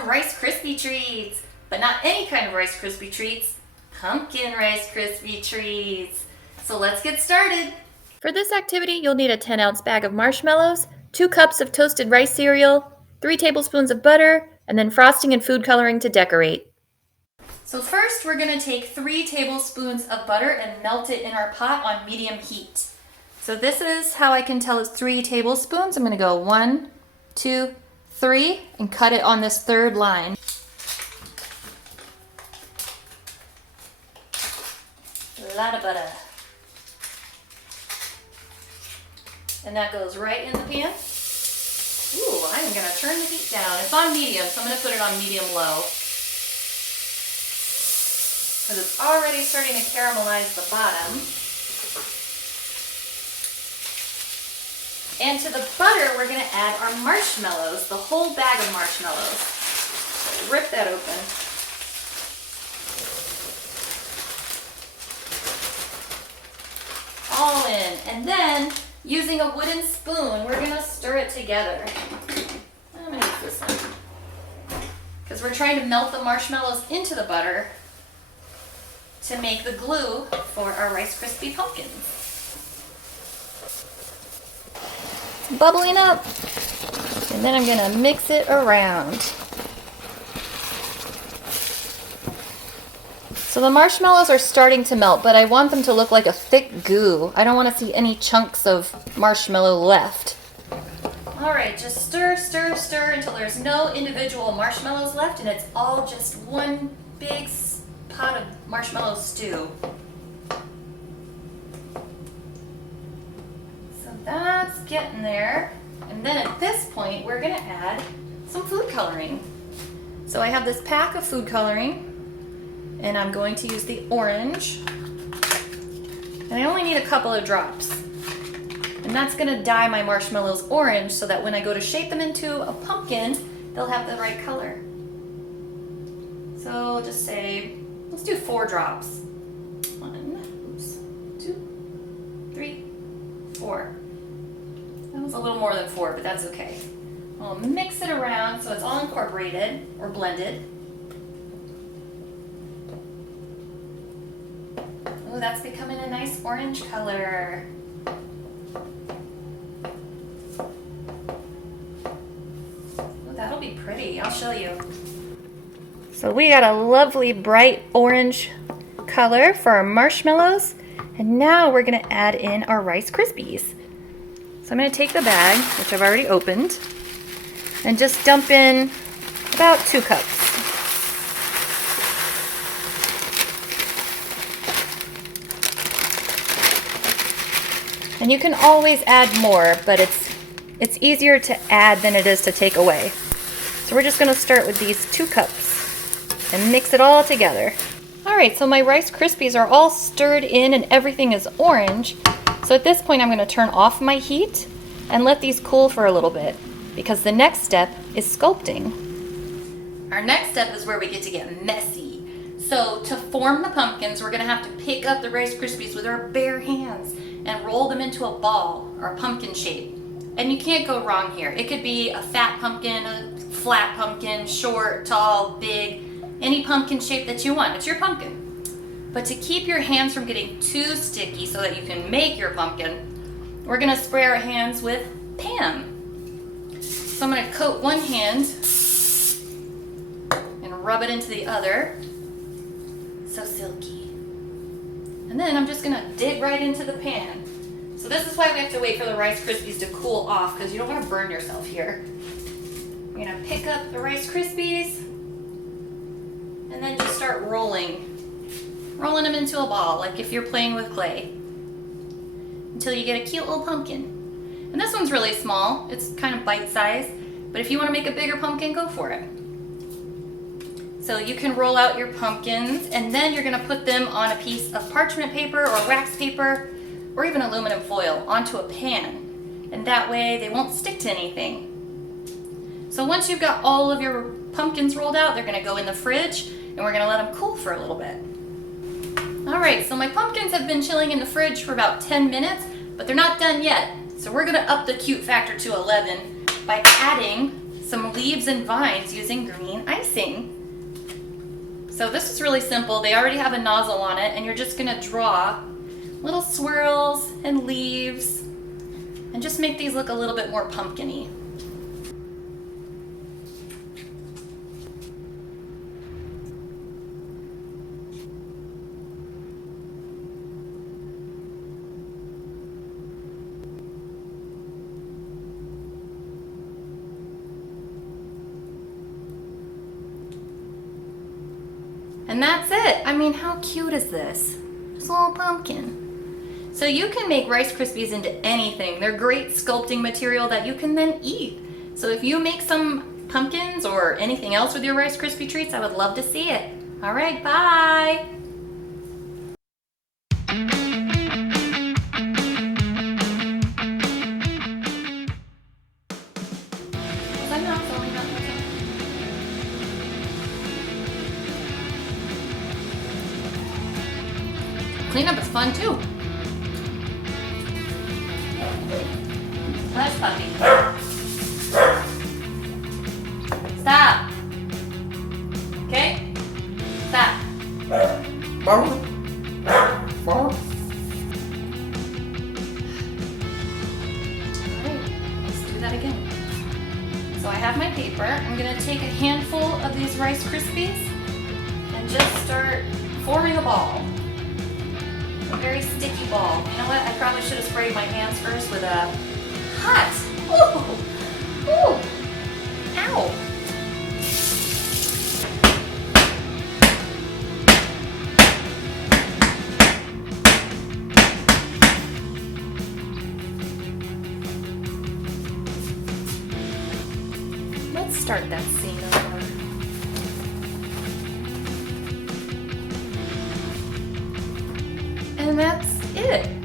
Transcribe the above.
some Rice Krispie treats, but not any kind of Rice Krispie treats, pumpkin Rice Krispie treats. So let's get started. For this activity, you'll need a 10-ounce bag of marshmallows, 2 cups of toasted rice cereal, 3 tablespoons of butter, and then frosting and food coloring to decorate. So first, we're going to take 3 tablespoons of butter and melt it in our pot on medium heat. So this is how I can tell it's 3 tablespoons. I'm going to go 1, 2, 3, and cut it on this third line. A lot of butter. And that goes right in the pan. Ooh, I'm going to turn the heat down. It's on medium, so I'm going to put it on medium-low. Because it's already starting to caramelize the bottom. And to the butter, we're going to add our marshmallows, the whole bag of marshmallows. So rip that open. All in. And then, using a wooden spoon, we're going to stir it together. I'm going to use this one. Because we're trying to melt the marshmallows into the butter to make the glue for our Rice Krispie pumpkins. It's bubbling up. And then I'm going to mix it around. So the marshmallows are starting to melt, but I want them to look like a thick goo. I don't want to see any chunks of marshmallow left. All right, just stir, stir, stir until there's no individual marshmallows left and it's all just one big pot of marshmallow stew. So that's getting there. And then at this point, we're gonna add some food coloring. So I have this pack of food coloring and I'm going to use the orange. And I only need a couple of drops. And that's gonna dye my marshmallows orange so that when I go to shape them into a pumpkin, they'll have the right color. So we'll just say, let's do 4 drops. 1, 2, 3, 4. That was a little more than 4, but that's okay. I'll mix it around so it's all incorporated or blended. Oh, that's becoming a nice orange color. Oh, that'll be pretty. I'll show you. So we got a lovely bright orange color for our marshmallows. And now we're going to add in our Rice Krispies. So I'm going to take the bag, which I've already opened, and just dump in about 2 cups. And you can always add more, but it's easier to add than it is to take away. So we're just going to start with these 2 cups and mix it all together. Alright, so my Rice Krispies are all stirred in and everything is orange. So at this point I'm going to turn off my heat and let these cool for a little bit because the next step is sculpting. Our next step is where we get to get messy. So to form the pumpkins, we're going to have to pick up the Rice Krispies with our bare hands and roll them into a ball or a pumpkin shape. And you can't go wrong here. It could be a fat pumpkin, a flat pumpkin, short, tall, big, any pumpkin shape that you want. It's your pumpkin. But to keep your hands from getting too sticky so that you can make your pumpkin, we're gonna spray our hands with Pam. So I'm gonna coat one hand and rub it into the other. So silky. And then I'm just gonna dig right into the pan. So this is why we have to wait for the Rice Krispies to cool off because you don't want to burn yourself here. You're gonna pick up the Rice Krispies and then just start rolling them into a ball like if you're playing with clay until you get a cute little pumpkin. And this one's really small. It's kind of bite-sized, but if you want to make a bigger pumpkin, go for it. So you can roll out your pumpkins and then you're going to put them on a piece of parchment paper or wax paper or even aluminum foil onto a pan. And that way they won't stick to anything. So once you've got all of your pumpkins rolled out, they're going to go in the fridge and we're going to let them cool for a little bit. Alright, so my pumpkins have been chilling in the fridge for about 10 minutes, but they're not done yet. So we're going to up the cute factor to 11 by adding some leaves and vines using green icing. So this is really simple. They already have a nozzle on it, and you're just gonna draw little swirls and leaves and just make these look a little bit more pumpkin-y. And that's it. I mean, how cute is this? Just a little pumpkin. So you can make Rice Krispies into anything. They're great sculpting material that you can then eat. So if you make some pumpkins or anything else with your Rice Krispie treats, I would love to see it. All right, bye. Cleanup is fun too. Hush, puppy. Stop. Okay? Stop. Alright, let's do that again. So I have my paper. I'm gonna take a handful of these Rice Krispies and just start forming a ball. A very sticky ball. You know what? I probably should have sprayed my hands first with a hot. Ooh. Ooh. Ow. Let's start that scene over. And that's it.